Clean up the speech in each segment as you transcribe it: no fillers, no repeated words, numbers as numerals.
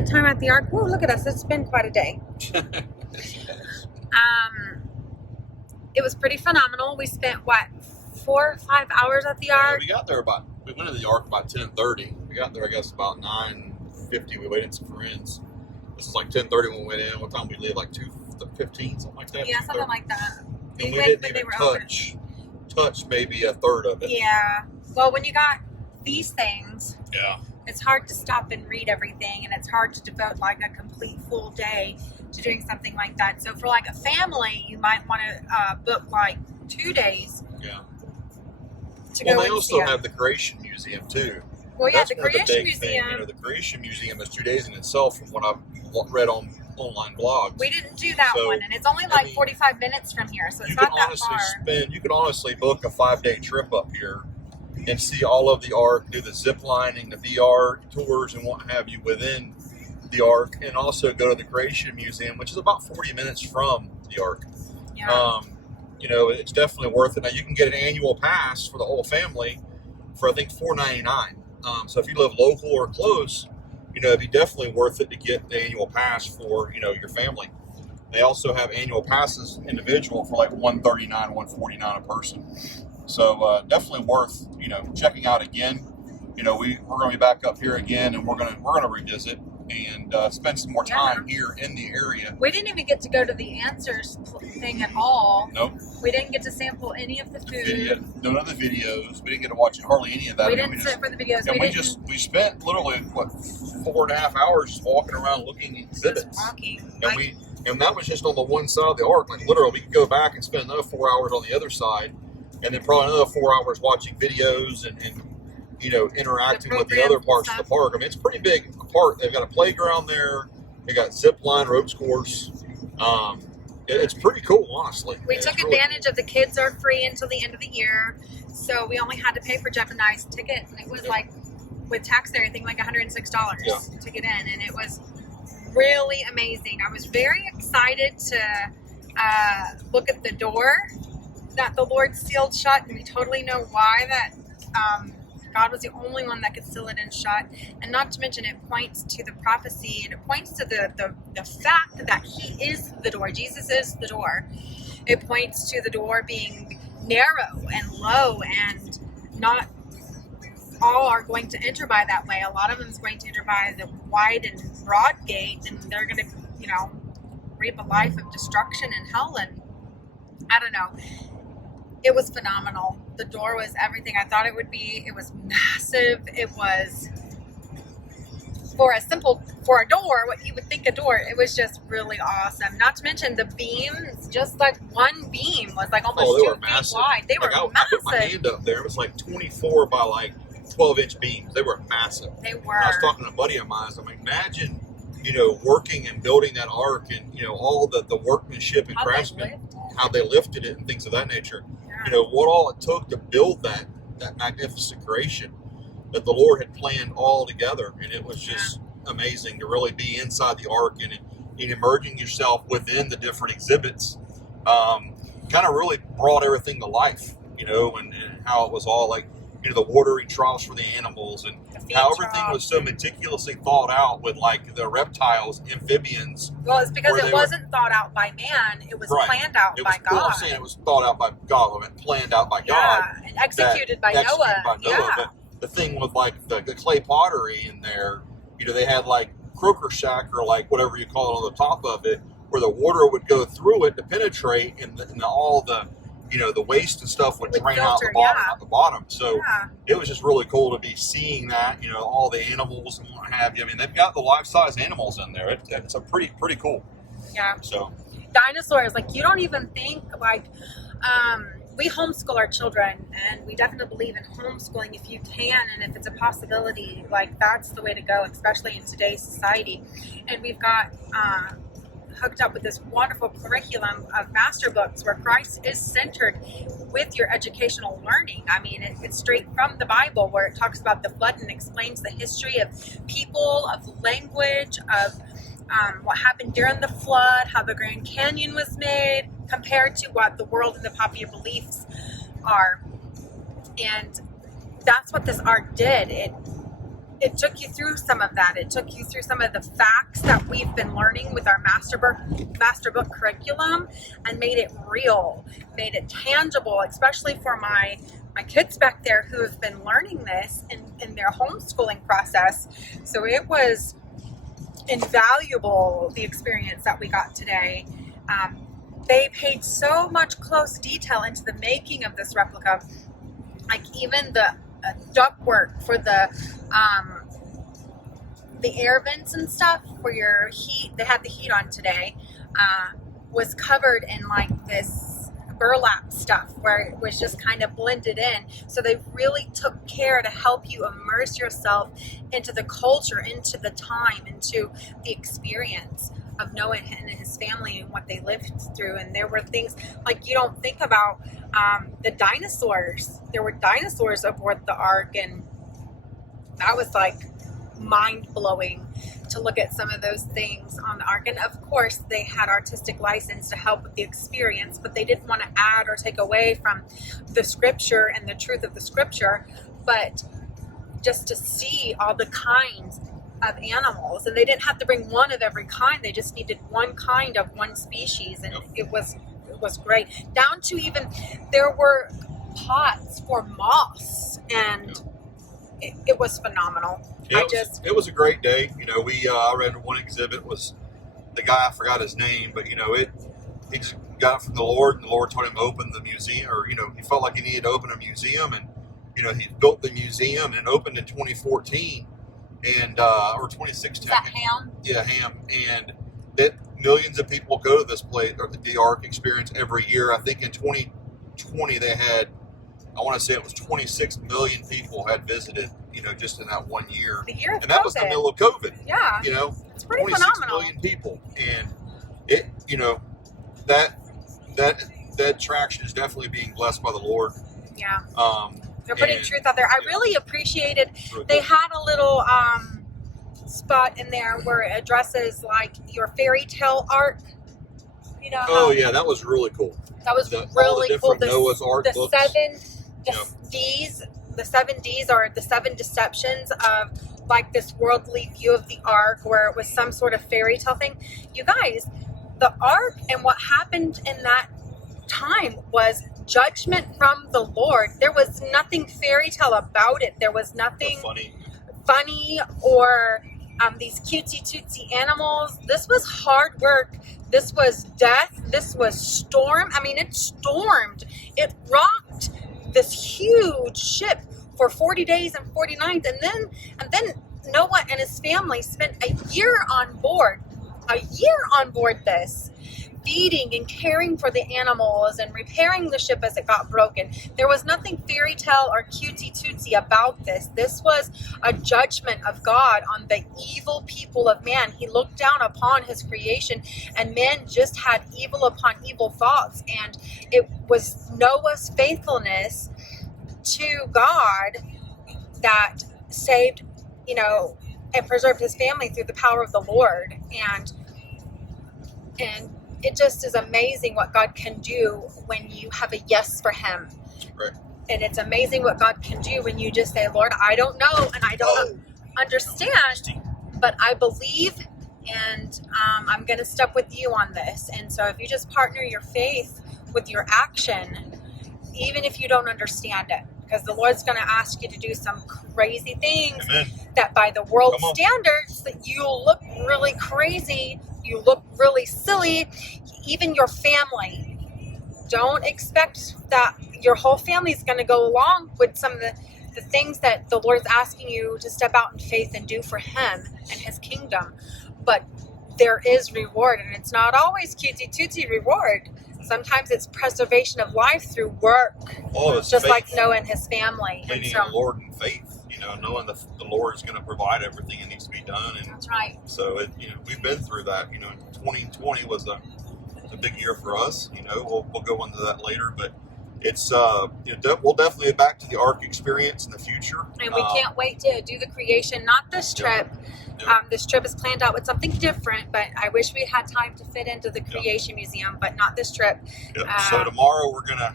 spent time at the Ark. Oh, look at us. It's been quite a day. It was pretty phenomenal. We spent, 4 or 5 hours at the Ark? Yeah, we went to the Ark about 10:30. We got there, I guess, about 9:50. We waited some friends. This is like 10:30 when we went in. What time we leave? Like 2:15, something like that? Yeah, something like that. And we didn't even touch maybe a third of it. Yeah. Well, when you got these things, yeah, it's hard to stop and read everything, and it's hard to devote like a complete full day to doing something like that. So for like a family, you might want to book like 2 days. Yeah. Well, they also have the Creation Museum too. Well, yeah, That's the one of Creation big Museum. thing. The Creation Museum is 2 days in itself, from what I've read on online blogs. We didn't do that one, and it's only like 45 minutes from here, so it's not that far. You can honestly book a 5-day trip up here and see all of the Ark, do the zip lining, the VR tours, and what have you within the Ark, and also go to the Creation Museum, which is about 40 minutes from the Ark. Yeah. It's definitely worth it. Now, you can get an annual pass for the whole family for, I think, $4.99. So if you live local or close, it'd be definitely worth it to get the annual pass for, your family. They also have annual passes individual for like $139, $149 a person. So definitely worth, checking out again. We're going to be back up here again, and we're going to revisit and spend some more time here in the area. We didn't even get to go to the Answers thing at all. Nope. We didn't get to sample any of the food. None of the videos. We didn't get to watch hardly any of that. We didn't sit for the videos. And we spent literally 4.5 hours just walking around looking at exhibits. Just walking. And that was just on the one side of the Ark. Like literally, we could go back and spend another 4 hours on the other side, and then probably another 4 hours watching videos and interacting with the other parts of the park. I mean, it's pretty big park. They've got a playground there. They got zip line, ropes course. It's pretty cool, honestly. We took advantage of the kids are free until the end of the year, so we only had to pay for Gemini's ticket, and it was like, with tax and everything, like $106 to get in, and it was really amazing. I was very excited to look at the door that the Lord sealed shut, and we totally know why that. God was the only one that could seal it in shut. And not to mention, it points to the prophecy, and it points to the fact that He is the door. Jesus is the door. It points to the door being narrow and low, and not all are going to enter by that way. A lot of them is going to enter by the wide and broad gate, and they're going to, reap a life of destruction and hell. And I don't know. It was phenomenal. The door was everything I thought it would be. It was massive. It was, for a door, what you would think a door, it was just really awesome. Not to mention the beams, just like one beam was like almost 2 feet wide. They were massive. I put my hand up there. It was like 24 by like 12-inch beams. They were massive. They were. I was talking to a buddy of mine. I'm like, imagine, working and building that Ark, and, all the workmanship and craftsmanship, how they lifted it and things of that nature. What all it took to build that magnificent creation that the Lord had planned all together. And it was just amazing to really be inside the Ark and immersing yourself within the different exhibits. Kind of really brought everything to life, and how it was all like, the watering troughs for the animals, and how everything was so meticulously thought out with like the reptiles, amphibians. Well, it's because it wasn't thought out by man; it was planned out by God. Well, I'm saying it was thought out by God. I mean, planned out by God. And executed by Noah. But the thing with like the clay pottery in there, they had like croaker shack, or like whatever you call it, on the top of it, where the water would go through it to penetrate, and all the the waste and stuff would drain out the bottom. So it was just really cool to be seeing that, all the animals and what have you. I mean, they've got the life-size animals in there. It's a pretty cool. Yeah. So dinosaurs, like, you don't even think, like, we homeschool our children, and we definitely believe in homeschooling if you can, and if it's a possibility, like, that's the way to go, especially in today's society. And we've got hooked up with this wonderful curriculum of master books where Christ is centered with your educational learning. I mean, it's straight from the Bible, where it talks about the flood and explains the history of people, of language, of what happened during the flood, how the Grand Canyon was made, compared to what the world and the popular beliefs are. And that's what this Ark did. it took you through some of that. It took you through some of the facts that we've been learning with our master book curriculum, and made it real, made it tangible, especially for my kids back there who have been learning this in their homeschooling process. So it was invaluable, the experience that we got today. They paid so much close detail into the making of this replica, like even the ductwork for the air vents and stuff for your heat. They had the heat on today, was covered in like this burlap stuff where it was just kind of blended in. So they really took care to help you immerse yourself into the culture, into the time, into the experience of Noah and his family and what they lived through. And there were things like you don't think about, the dinosaurs. There were dinosaurs aboard the Ark, and that was like mind-blowing to look at some of those things on the Ark. And of course they had artistic license to help with the experience, but they didn't want to add or take away from the scripture and the truth of the scripture. But just to see all the kinds of animals, and they didn't have to bring one of every kind, they just needed one kind of one species, and it was great. Down to even there were pots for moss, and it was phenomenal. Yeah, it was a great day. You know, I read one exhibit was the guy, I forgot his name, but he just got it from the Lord, and the Lord told him to open the museum, or he felt like he needed to open a museum, and he built the museum and opened in 2014 and or 2016. Is that Ham? Yeah, Ham, and that millions of people go to this place, or the Ark Experience, every year. I think in 2020 they had, I want to say it was 26 million people had visited, just in that 1 year. The year of and that COVID. was the middle of COVID. Yeah. It's pretty 26 phenomenal. million people. And it, that traction is definitely being blessed by the Lord. Yeah. They're putting truth out there. I really appreciated, really they cool. had a little spot in there where it addresses like your fairy tale arc. Oh yeah, that was really cool. That was all really the cool. different Noah's Ark the books. D's, the 7 D's are the 7 deceptions of like this worldly view of the Ark, where it was some sort of fairy tale thing. You guys, the Ark and what happened in that time was judgment from the Lord. There was nothing fairy tale about it. There was nothing funny or these cutesy tootsy animals. This was hard work. This was death. This was storm. I mean, it stormed. It rocked this huge ship for 40 days and 40 nights. And then Noah and his family spent a year on board this, feeding and caring for the animals and repairing the ship as it got broken. There was nothing fairy tale or cutesy tootsy about this. This was a judgment of God on the evil people of man. He looked down upon his creation, and men just had evil upon evil thoughts. And it was Noah's faithfulness to God that saved, and preserved his family through the power of the Lord. And it just is amazing what God can do when you have a yes for him. Right. And it's amazing what God can do when you just say, Lord, I don't know and I don't understand, but I believe, and I'm going to step with you on this. And so if you just partner your faith with your action, even if you don't understand it, because the Lord's going to ask you to do some crazy things. Amen. That by the world standards, that you look really crazy, you look really silly. Even your family, don't expect that your whole family is going to go along with some of the things that the Lord is asking you to step out in faith and do for him and his kingdom. But there is reward, and it's not always cutesy tootsy reward. Sometimes it's preservation of life through work, just like Noah and his family. Leading the Lord in faith, knowing the Lord is going to provide everything that needs to be done. And that's right. So, we've been through that. 2020 was a big year for us. We'll go into that later, but it's we'll definitely be back to the Ark Experience in the future. And we can't wait to do the creation. Not this trip. This trip is planned out with something different, but I wish we had time to fit into the Creation Museum, but not this trip. So tomorrow we're going to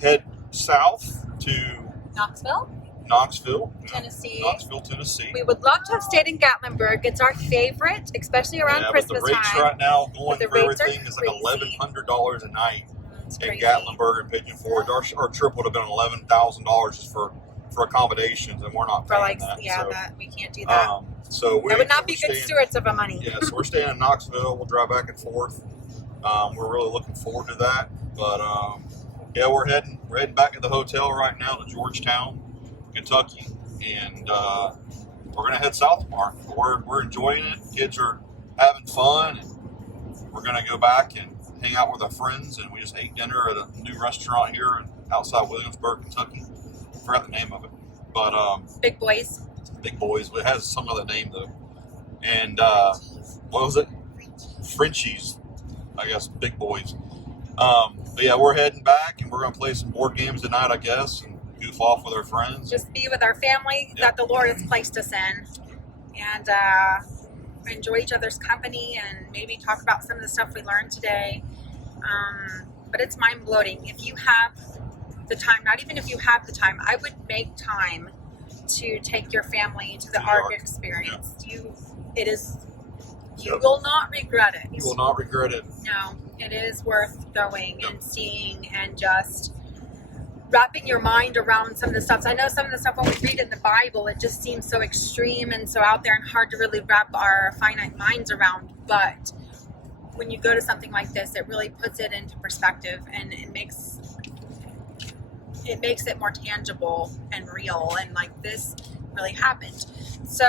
head south to Knoxville. Knoxville, Tennessee. Knoxville, Tennessee. We would love to have stayed in Gatlinburg. It's our favorite, especially around Christmas but the rates time. right now going the for rates are everything is like $1,100 a night It's in crazy. Gatlinburg and Pigeon Forge. Our trip would have been $11,000 just for accommodations, and we're not For paying like, that. yeah, so, that we can't do that. So we That would not be good staying, stewards of our money. Yeah, so we're staying in Knoxville. We'll drive back and forth. We're really looking forward to that. But yeah, we're heading back to the hotel right now to Georgetown, Kentucky, and we're gonna head south tomorrow. We're enjoying it. Kids are having fun, and we're gonna go back and hang out with our friends. And we just ate dinner at a new restaurant here outside Williamsburg, Kentucky. I forgot the name of it, but Big boys. Big Boys. It has some other name though. And what was it? Frenchies, I guess. Big Boys. But yeah, we're heading back, and we're gonna play some board games tonight, I guess, and goof off with our friends. Just be with our family that the Lord has placed us in, and enjoy each other's company, and maybe talk about some of the stuff we learned today. But it's mind-blowing. If you have the time, not even if you have the time, I would make time to take your family to the Ark experience. You will not regret it. You will not regret it. No, it is worth going and seeing and just wrapping your mind around some of the stuff. So I know some of the stuff when we read in the Bible, it just seems so extreme and so out there and hard to really wrap our finite minds around. But when you go to something like this, it really puts it into perspective, and it makes it more tangible and real, and like this really happened. So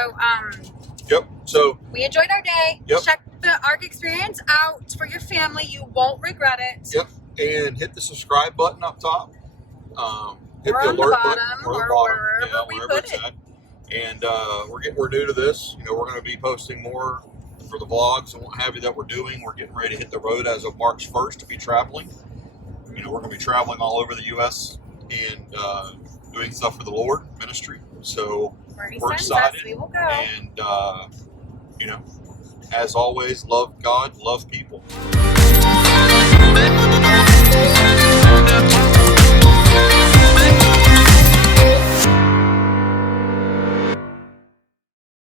Yep. So we enjoyed our day. Yep. Check the Ark experience out for your family. You won't regret it. Yep. And hit the subscribe button up top. Hit Or the on the alert bottom, button, or the bottom. wherever we wherever put it's it. at. And we're new to this. You know, we're going to be posting more for the vlogs and what have you that we're doing. We're getting ready to hit the road as of March 1st to be traveling. You know, we're going to be traveling all over the U.S. and doing stuff for the Lord ministry. So Where he we're sends excited. us, we will go. And you know, as always, love God, love people.